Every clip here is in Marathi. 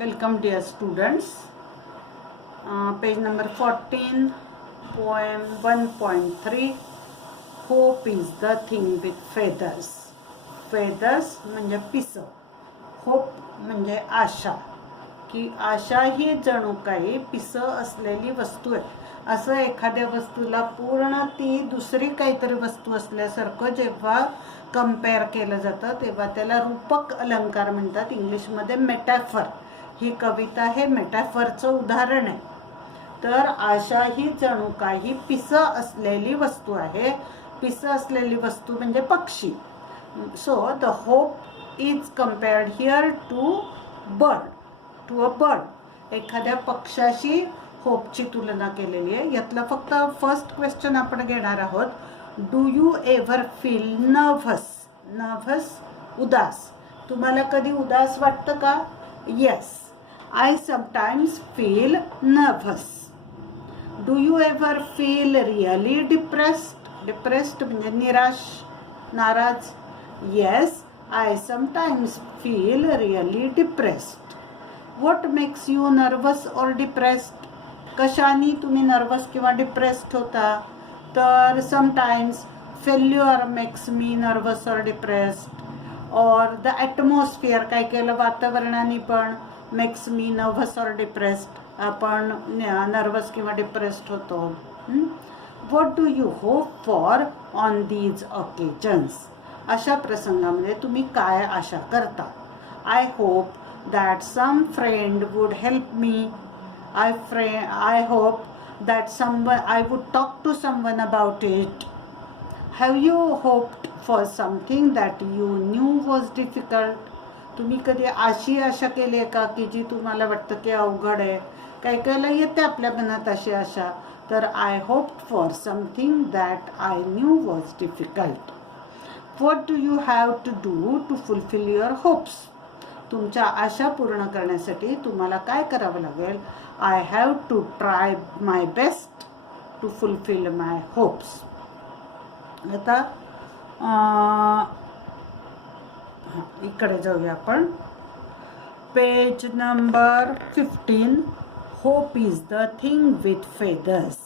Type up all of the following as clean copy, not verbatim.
Welcome dear students. Page number 14, poem 1.3. Hope is the thing with feathers. Feathers म्हणजे पिसं. होप म्हणजे आशा. की आशा ही जणू काही पिसं असलेली वस्तू आहे. असं एखाद्या वस्तूला पूर्ण ती दुसरी काहीतरी वस्तू असल्यासारखं जेव्हा कंपेअर केलं जातं तेव्हा त्याला रूपक अलंकार म्हणतात. इंग्लिशमध्ये मेटॅफर. ही कविता हे मेटॅफरचं उदाहरण आहे. तर आशा ही जणू काही पिसं असलेली वस्तू आहे. पिसं असलेली वस्तू म्हणजे पक्षी. So the hope is compared here to bird, to a bird. एखाद्या पक्षाशी होपची तुलना केलेली आहे. यातला फक्त फर्स्ट क्वेश्चन आपण घेणार आहोत. Do you ever feel nervous? Nervous उदास. तुम्हाला कधी उदास वाटतं का? Yes, I sometimes feel nervous. Do you ever feel really depressed? Depressed म्हणजे निराश, नाराज. Yes, I sometimes feel really depressed. What makes you nervous or depressed? कशाने तुम्ही नर्वस किंवा डिप्रेस्ड होता? तर sometimes failure makes me nervous or depressed. और द ॲटमॉस्फिअर, काय केलं वातावरणाने पण makes me nervous or depressed. आपण नर्वस किंवा डिप्रेस्ड होतो. What do you hope for on these occasions? अशा प्रसंगामध्ये तुम्ही काय आशा करता? I hope that some friend would help me. I hope that I would talk to someone about it. Have you hoped for something that you knew was difficult? तुम्ही कधी अशी आशा केली आहे का की जी तुम्हाला वाटतं की अवघड आहे? काही काहीला येते आपल्या मनात अशी आशा. तर I hoped for something that I knew was difficult. What do you have to do to fulfil your hopes? तुमच्या आशा पूर्ण करण्यासाठी तुम्हाला काय करावं लागेल? I have to try my best to fulfil my hopes. आता इकडे जाऊया आपण. Page number 15. Hope is the thing with feathers.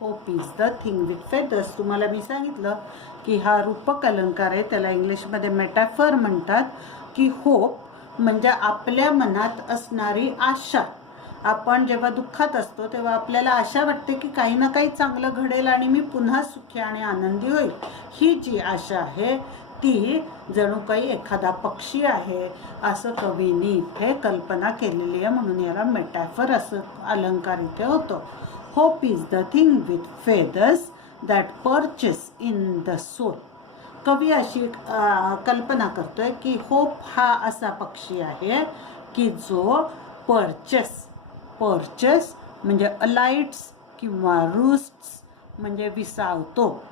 Hope is the thing with feathers. तुम्हाला मी सांगितलं की हा रूपक अलंकार आहे. त्याला इंग्लिशमध्ये मेटॅफर म्हणतात. की होप म्हणजे आपल्या मनात असणारी आशा. आपण जेव्हा दुःखात असतो तेव्हा आपल्याला आशा वाटते की काही ना काही चांगलं घडेल आणि मी पुन्हा सुखी आणि आनंदी होईल. ही जी आशा आहे ती जणू काही एखादा पक्षी आहे असं कवींनी इथे कल्पना केलेली आहे. म्हणून याला मेटॅफर असं अलंकार इथे होतो. Hope is the thing with feathers that perches in the soul. कवी अशी कल्पना करतोय की होप हा असा पक्षी आहे की जो पर्चेस म्हणजे अलाइट्स किंवा रूस्ट्स म्हणजे विसावतो.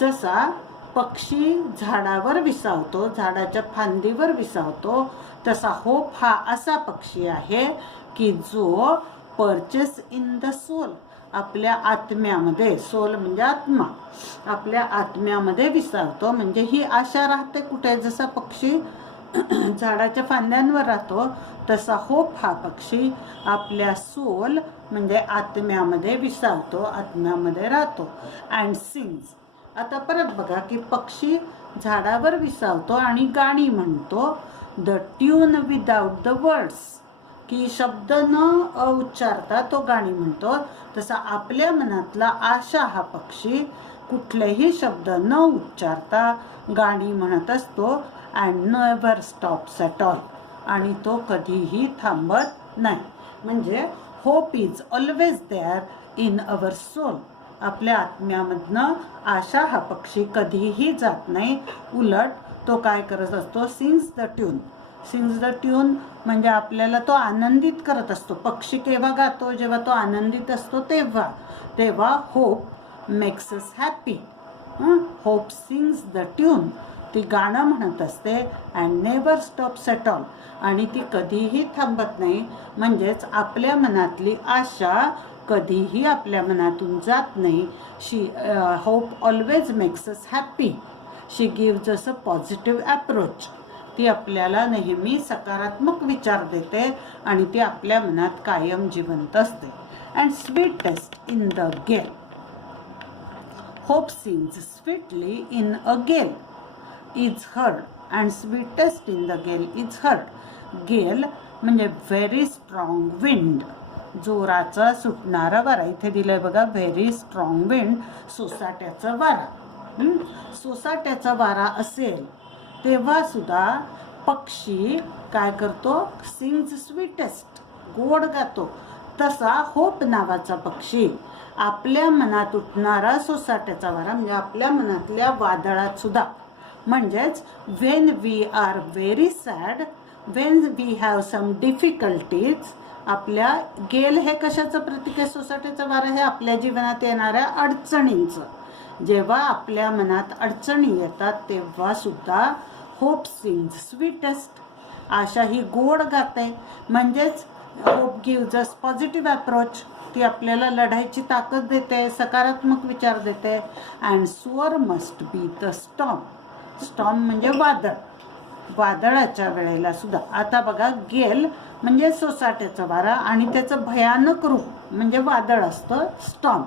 जसा पक्षी झाडावर विसावतो, झाडाच्या फांदीवर विसावतो, तसा होप हा असा पक्षी आहे की जो पर्चेस इन द सोल, आपल्या आत्म्यामध्ये, सोल म्हणजे आत्मा, आपल्या आत्म्यामध्ये विसावतो. म्हणजे ही आशा राहते कुठे? जसा पक्षी झाडाच्या फांद्यांवर राहतो तसा होप हा पक्षी आपल्या सोल म्हणजे आत्म्यामध्ये विसावतो, आत्म्यामध्ये राहतो. And sings. आता परत बघा की पक्षी झाडावर विसावतो आणि गाणी म्हणतो. The tune without the words, की शब्द न उच्चारता तो गाणी म्हणतो. तसा आपल्या मनातला आशा हा पक्षी कुठलेही शब्द न उच्चारता गाणी म्हणत असतो. And never stops at all. आणि तो कधीही थांबत नाही. म्हणजे hope is always there in our soul. आपल्या आत्म्यामधनं आशा हा पक्षी कधीही जात नाही. उलट तो काय करत असतो? Sings the tune. Sings the tune म्हणजे आपल्याला तो आनंदित करत असतो. पक्षी केव्हा गातो? जेव्हा तो आनंदित असतो तेव्हा hope makes us happy. Hope sings the tune. ती गाणं म्हणत असते. And never stops at all. आणि ती कधीही थांबत नाही. म्हणजेच आपल्या मनातली आशा कधीही आपल्या मनातून जात नाही. Hope always makes us happy. She gives us a positive approach. ती आपल्याला नेहमी सकारात्मक विचार देते आणि ती आपल्या मनात कायम जिवंत असते. अँड स्वीटेस्ट इन द गेल. होप सिंग्स स्वीटली इन अ गेल is heard and sweetest in the गेल इज हर्ड. गेल म्हणजे व्हेरी स्ट्रॉंग विंड, जोराचा सुटणारा वारा. इथे दिलंय बघा, व्हेरी स्ट्रॉंग विंड, सोसाट्याचा वारा. सोसाट्याचा वारा असेल तेव्हा सुद्धा पक्षी काय करतो, सिंग्स स्वीटेस्ट, गोड गातो. तसा होप नावाचा पक्षी आपल्या मनात उठणारा सोसाट्याचा वारा म्हणजे आपल्या मनातल्या वादळात सुद्धा, म्हणजेच when we are very sad, when we have some difficulties. आपल्या गेल हे कशाचं प्रतीक आहे, सोसाट्याचा वारा हे आपल्या जीवनात येणाऱ्या अडचणींचं. जेव्हा आपल्या मनात अडचणी येतात तेव्हा सुद्धा होप सिंग्स स्वीटेस्ट, आशा ही गोड गाते. म्हणजेच hope gives us positive approach, ती आपल्याला लढायची ताकद देते, सकारात्मक विचार देते. अँड स्वर must be the storm. Storm म्हणजे वादळ, वादळाच्या वेळेला सुद्धा. आता बघा, गेल म्हणजे सोसाट्याचा वारा आणि त्याचं भयानक रूप म्हणजे वादळ असतं, स्टॉर्म.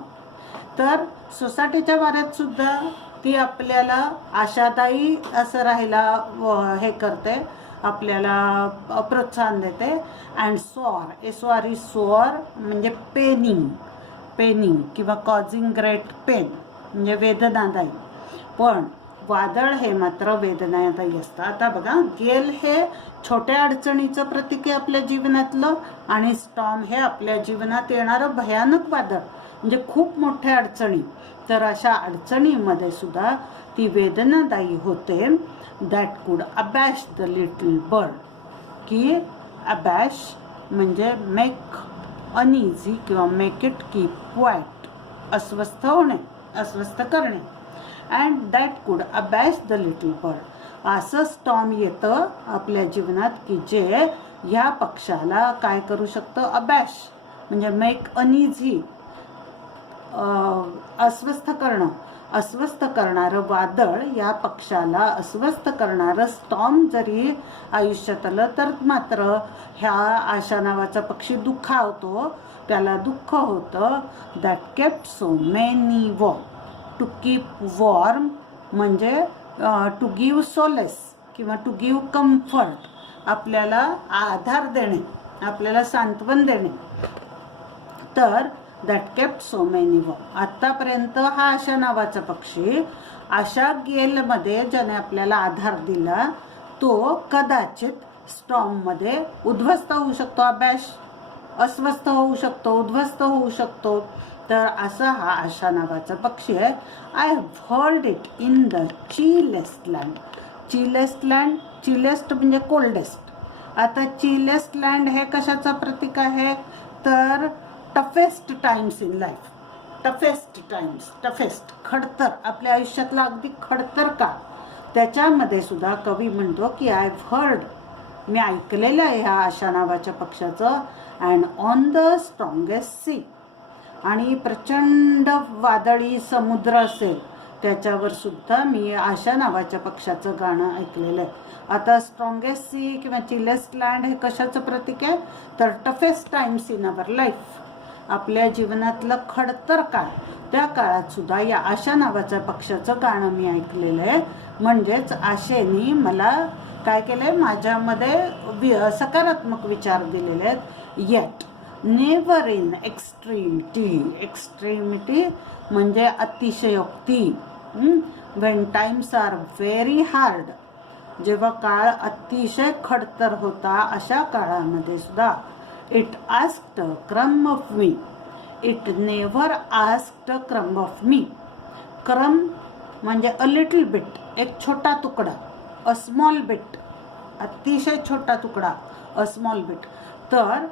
तर सोसाट्याच्या वाऱ्यात सुद्धा ती आपल्याला आशादायी असं राहायला हे करते, आपल्याला प्रोत्साहन देते. अँड सॉर, SOR सॉर म्हणजे पेनिंग, पेनिंग किंवा कॉझिंग ग्रेट पेन म्हणजे वेदनादायी. पण वादळ हे मात्र वेदनादायी असतं. आता बघा, गेल हे छोट्या अडचणीचं प्रतीक आहे आपल्या जीवनातलं आणि स्टॉर्म हे आपल्या जीवनात येणारं भयानक वादळ म्हणजे खूप मोठ्या अडचणी. तर अशा अडचणीमध्ये सुद्धा ती वेदनादायी होते. दॅट कुड अबॅश द लिटल बर्ड, की अबॅश म्हणजे मेक अनइझी किंवा मेक इट कीप क्वाइट, अस्वस्थ होणे, अस्वस्थ करणे. अँड दॅट कुड अबॅश द लिटल बर्ड. असं स्टॉर्म येतं आपल्या जीवनात की जे ह्या पक्षाला काय करू शकतं, अबॅश म्हणजे मेक अनइझी, अस्वस्थ करणं. अस्वस्थ करणारं वादळ या पक्षाला अस्वस्थ करणारं स्टॉर्म जरी आयुष्यात आलं तर मात्र ह्या आशा नावाचा पक्षी दुःखावतो, त्याला दुःख होतं. That kept so many warm. To keep warm म्हणजे टू गिव्ह सोलेस किंवा टू गिव्ह कम्फर्ट, आपल्याला आधार देणे, आपल्याला सांत्वन देणे. तर that kept so many warm. आत्तापर्यंत हा आशा नावाचा पक्षी आशा गेलमध्ये ज्याने आपल्याला आधार दिला तो कदाचित स्टॉर्ममध्ये उद्ध्वस्त होऊ शकतो, अबॅश, अस्वस्थ होऊ शकतो, उद्ध्वस्त होऊ शकतो. तर असा हा आशा नावाचा पक्षी आहे. I have heard it in the chillest land. Chillest land, chillest म्हणजे कोल्डेस्ट. आता चिलेस्ट लँड हे कशाचं प्रतीक आहे तर toughest times in life. Toughest times, toughest खडतर, आपल्या आयुष्यातला अगदी खडतर काळ, त्याच्यामध्ये सुद्धा कवी म्हणतो की आय हॅव हर्ड, मी ऐकलेलं आहे ह्या आशा नावाच्या पक्षाचं. And on the strongest sea, आणि प्रचंड वादळी समुद्र असेल त्याच्यावर सुद्धा मी आशा नावाच्या पक्षाचं गाणं ऐकलेलं आहे. आता स्ट्रॉंगेस्ट सी किंवा चिलेस्ट लँड हे कशाचं प्रतीक आहे तर toughest times in our life, आपल्या जीवनातलं खडतर काळ, त्या काळात सुद्धा या आशा नावाच्या पक्षाचं गाणं मी ऐकलेलं आहे. म्हणजेच आशेने मला काय केलंय, माझ्यामध्ये सकारात्मक विचार दिलेले आहेत. Yet never in extremity. Extremity म्हणजे अतिशयोक्ती. When times are very hard, जेव्हा काळ अतिशय खडतर होता अशा काळामध्ये सुद्धा it asked crumb of me. It never asked crumb of me. Crumb म्हणजे अ लिटल बिट, एक छोटा तुकडा, अ स्मॉल बिट, अतिशय छोटा तुकडा, अ स्मॉल बिट. तर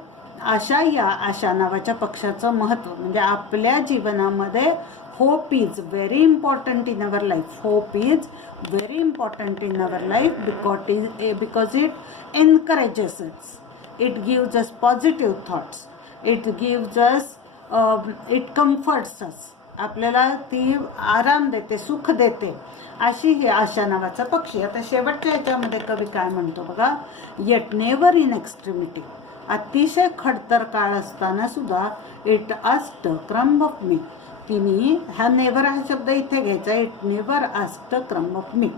अशा या आशा नावाच्या पक्षाचं महत्त्व म्हणजे आपल्या जीवनामध्ये hope is very important in our life. Hope is very important in our life because it encourages it's. It gives us positive thoughts. It gives us, it comforts us. आपल्याला ती आराम देते, सुख देते, अशी ही आशा नावाचा पक्षी. आता शेवटच्या याच्यामध्ये कवी काय म्हणतो बघा, येट नेवर इन एक्स्ट्रीमिटी, अतिशय खडतर काळ असताना सुद्धा it asked crumb of me. तिने हा नेवर हा शब्द इथे घ्यायचा, it never asked crumb of me.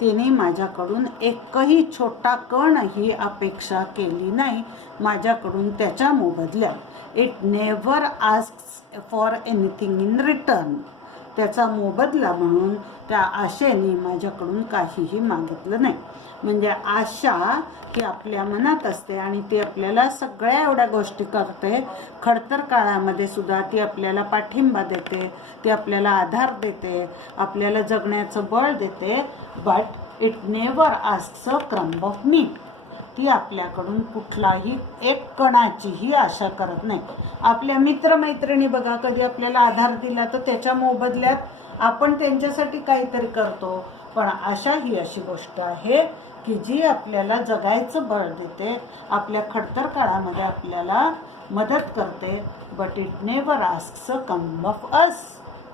तिने माझ्याकडून एकही छोटा कणही अपेक्षा केली नाही माझ्याकडून त्याच्या मोबदल्यात. It never asks for anything in return. त्याचा मोबदला म्हणून त्या आशेने माझ्याकडून काहीही मागितलं नाही. म्हणजे आशा ही आपल्या मनात असते आणि ती आपल्याला सगळ्या एवढ्या गोष्टी करते. खडतर काळामध्ये सुद्धा ती आपल्याला पाठिंबा देते, ती आपल्याला आधार देते, आपल्याला जगण्याचं बळ देते. But it never asks a crumb of me. ती आपल्याकडून कुठलाही एक कणाचीही आशा करत नाही. आपल्या मित्रमैत्रिणी बघा, कधी आपल्याला आधार दिला तर त्याच्या मोबदल्यात आपण त्यांच्यासाठी काहीतरी करतो. पण आशा ही अशी गोष्ट आहे की जी आपल्याला जगायचं बळ देते, आपल्या खडतर काळामध्ये आपल्याला मदत करते. But it never asks a crumb of us.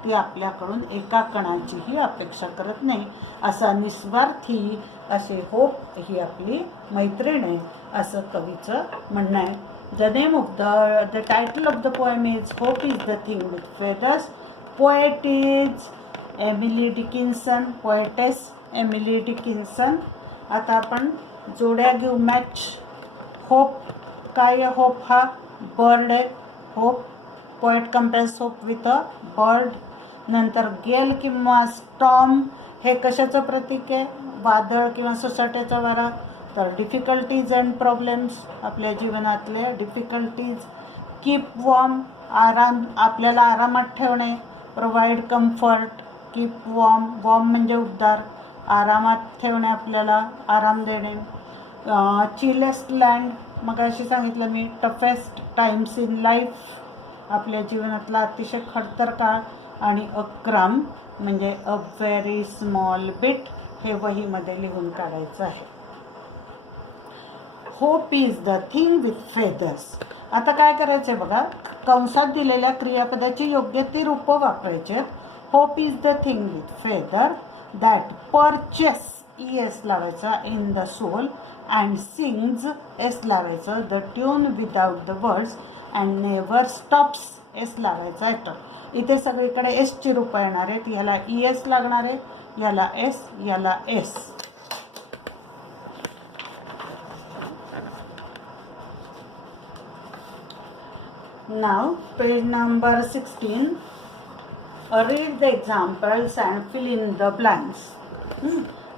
ती आपल्याकडून एका कणाचीही अपेक्षा करत नाही. असा निस्वार्थी असे होप ही आपली मैत्रीण आहे, असं कवीचं म्हणणं आहे. The name of the title of the poem is hope is the thing with feathers. Poet is Emily Dickinson, poetess Emily Dickinson. आता आपण जोड्या घेऊ, मॅच. होप काय आहे? होप हा बर्ड आहे. Hope, poet compares hope with a bird. नंतर गेल किंवा स्टॉर्म हे कशाचं प्रतीक आहे? वादळ किंवा सोसाट्याचा वारा. तर डिफिकल्टीज अँड प्रॉब्लेम्स, आपल्या जीवनातले डिफिकल्टीज. कीप वॉर्म, आराम, आपल्याला आरामात ठेवणे. Provide comfort, keep warm, warm म्हणजे उबदार, आरामात ठेवणे, आपल्याला आराम देणे. चिलेस्ट लँड, मग अशी सांगितलं मी, टफेस्ट टाइम्स इन लाईफ, आपल्या जीवनातला अतिशय खडतर काळ. आणि अ क्रम्ब म्हणजे अ व्हेरी स्मॉल बिट, हे वहीमध्ये लिहून काढायचं आहे. Hope is the thing with feathers. आता काय करायचं बघा, कंसात दिलेल्या क्रियापदाची योग्य ती रूपं वापरायची. Hope is the thing with feather that perches, ES लावायचा, in the soul, and sings, S लावायचं, the tune without the words, and never stops, S लावायचा ॲट. इथे सगळीकडे S ची रूपं येणार आहेत. ह्याला ES लागणार आहे, याला S, याला S. Now page number 16. Read the examples and fill in the blanks.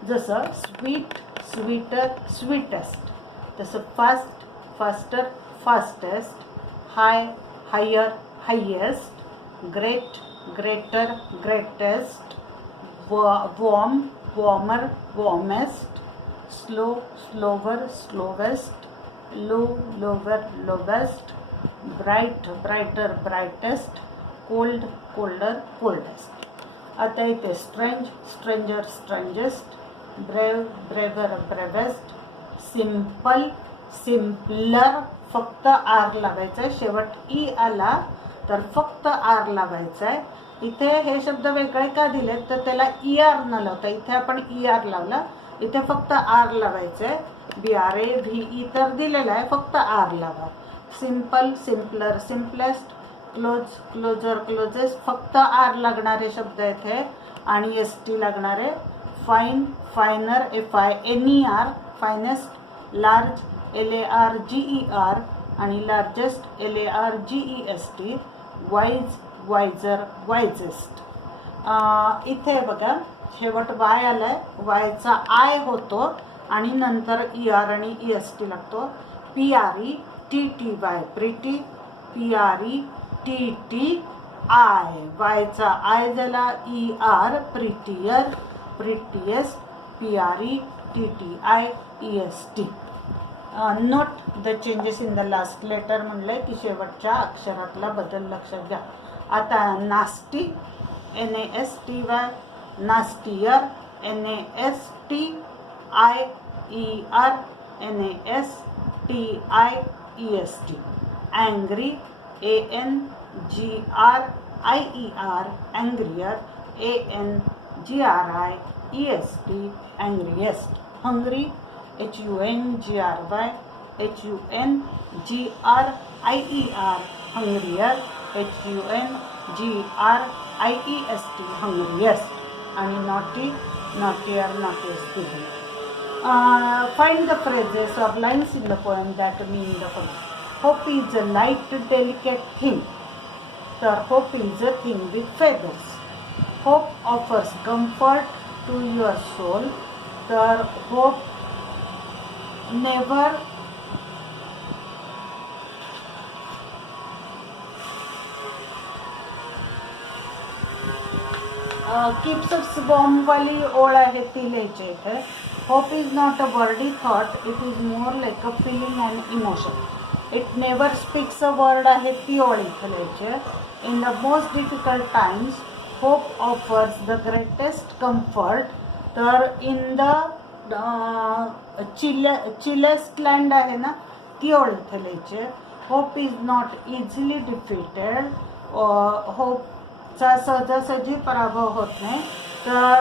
जसं स्वीट, स्वीटर, स्वीटेस्ट. तसं fast, faster, fastest. High, higher, highest. Great, greater, greatest. Warm, warmer, warmest. Slow, slower, slowest. Low, lower, lowest. Bright, brighter, brightest. Cold, colder, coldest. आता इथे strange, stranger, strangest. Brave, braver, bravest. Simple, simpler, फक्त आर लावायचं आहे. शेवट ई आला तर फक्त आर लावायचं आहे. इथे हे शब्द वेगळे का दिलेत तर त्याला ER न लावता इथे आपण ER लावला, इथे फक्त आर लावायचं आहे. BRA VE तर दिलेला आहे, फक्त आर लावा. Simple, simpler, simplest. Close, closer, closest, फक्त आर लागणारे शब्द इथे आणि ST लागणारे. Fine, finer, FINER, finest. Large, LARGER आणि largest, LARGEST. Wise, wiser, wisest. इथे बघा शेवट Y आलाय, Yचा I होतो आणि नंतर ER आणि EST लागतो. PRETTY, pretty. PRETTI, Yचा I झाला ER, prettier, प्रिटिएस्ट. PRETTI, EST. Note the changes in the last letter म्हणले की शेवटच्या अक्षरातला बदल लक्षात घ्या. आता nasty, NASTY, नास्टियर, NASTIER, NASTIEST. Angry, ANGRY, ANGRIER, angrier, ANGRIEST, angriest. Hungry, HUNGRY, HUNGRIER, hungrier, HUNGRIEST, hungriest. आणि naughty, naughtier, naughtiest behavior. Find the phrases or lines in the poem that mean the following. Hope is a light, delicate thing. तर hope is a thing with feathers. Hope offers comfort to your soul. तर hope never keeps us warm वाली ओळ आहे ती लिहायची इथे. Hope is not a wordy thought, it is more like a feeling and emotion. It never speaks a word आहे ती ओळ इथे लिहायची. In the most difficult times, hope offers the greatest comfort. तर in the chillest land आहे ना ती ओळ इथे लिहायची. Hope is not easily defeated. होपचा सहजासहजी पराभव होत नाही. तर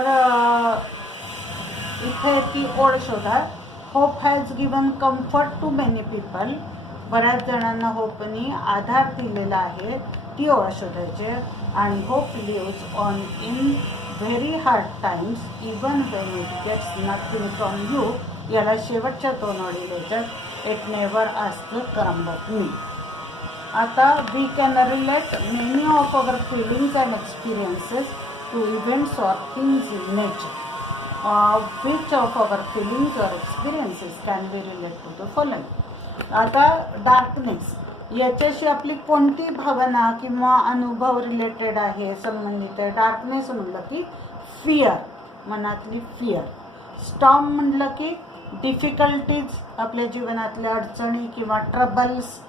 इथे ती ओळ शोधा. Hope has given comfort to many people. बऱ्याच जणांना होपनी आधार दिलेला आहे ती ओळ शोधायची. आणि hope lives on in very hard times even when it gets nothing from you. याला शेवटच्या दोन ओळी लिहायच्यात. It never ask crumb me. आता we can relate many of our feelings and experiences to events or things in nature. which of our feelings or experiences can we relate to the following. आता डार्कनेस याच्याशी आपली कोणती भावना किंवा अनुभव रिलेटेड आहे, संबंधित आहे. डार्कनेस म्हटलं की फिअर, मनातली फिअर. स्टॉर्म म्हटलं की डिफिकल्टीज, आपल्या जीवनातल्या अडचणी किंवा ट्रबल्स.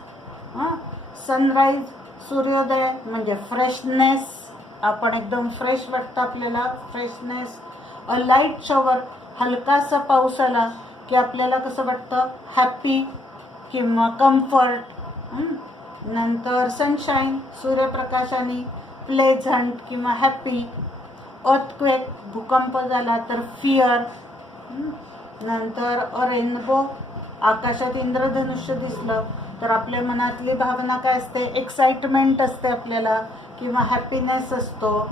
सनराईज, सूर्योदय म्हणजे फ्रेशनेस, आपण एकदम फ्रेश वाटतं आपल्याला, फ्रेशनेस. अ लाईट शॉवर, हलकासा पाऊस आला की आपल्याला कसं वाटतं, हॅपी किंवा कम्फर्ट. नंतर सनशाईन, सूर्यप्रकाशाने, प्लेझंट किंवा हॅपी. अर्थक्वेक, भूकंप झाला तर फिअर. नंतर अ रेनबो, आकाशात इंद्रधनुष्य दिसलं तर आपल्या मनातली भावना काय असते, एक्साइटमेंट असते आपल्याला किंवा हॅपीनेस असतो.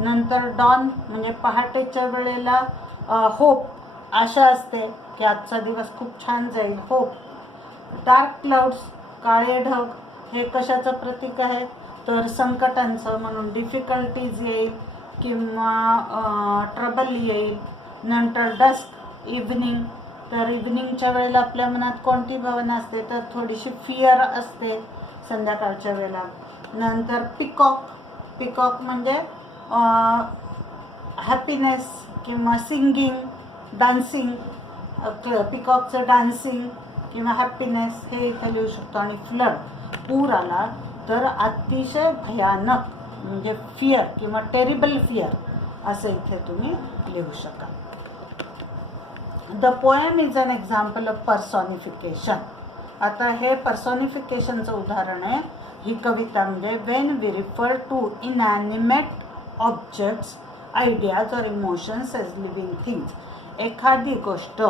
नंतर डॉन म्हणजे पहाटेच्या वेळेला होप, आशा असते की आजचा दिवस खूप छान जाईल, होप. डार्क क्लाउड्स, काळे ढग, हे कशाचं प्रतीक आहे तर संकटांचं, म्हणून डिफिकल्टीज येईल किंवा ट्रबल येईल. नंतर डस्क, इव्हनिंग, तर इव्हनिंगच्या वेळेला आपल्या मनात कोणती भावना असते तर थोडीशी फिअर असते संध्याकाळच्या वेळेला. नंतर पिकॉक, पिकॉक म्हणजे हॅपीनेस किंवा सिंगिंग, डान्सिंग. पिकॉकचं डान्सिंग किंवा हॅपीनेस हे इथे लिहू शकतो. आणि फ्लड, पूर आला तर अतिशय भयानक म्हणजे फिअर किंवा टेरिबल फिअर असं इथे तुम्ही लिहू शकाल. The poem is an example of personification. आता हे पर्सॉनिफिकेशनचं उदाहरण आहे ही कविता. म्हणजे when we refer to inanimate objects, ideas or emotions as living things. एखादी गोष्ट,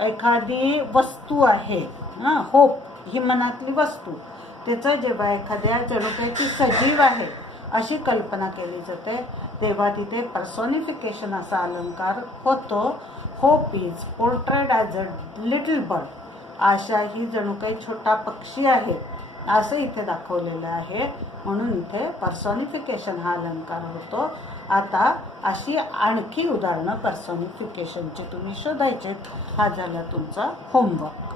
एखादी वस्तू आहे, होप ही मनातली वस्तू, त्याचं जेव्हा एखाद्या जणू काही ती सजीव आहे अशी कल्पना केली जाते तेव्हा तिथे पर्सॉनिफिकेशन असा अलंकार होतो. Hope is portrayed as a little bird. आशा ही जणू काही छोटा पक्षी आहे असं इथे दाखवलेलं आहे, म्हणून इथे पर्सॉनिफिकेशन हा अलंकार होतो. आता अशी आणखी उदाहरणं पर्सॉनिफिकेशनची तुम्ही शोधायचे. हा झाला तुमचा होमवर्क.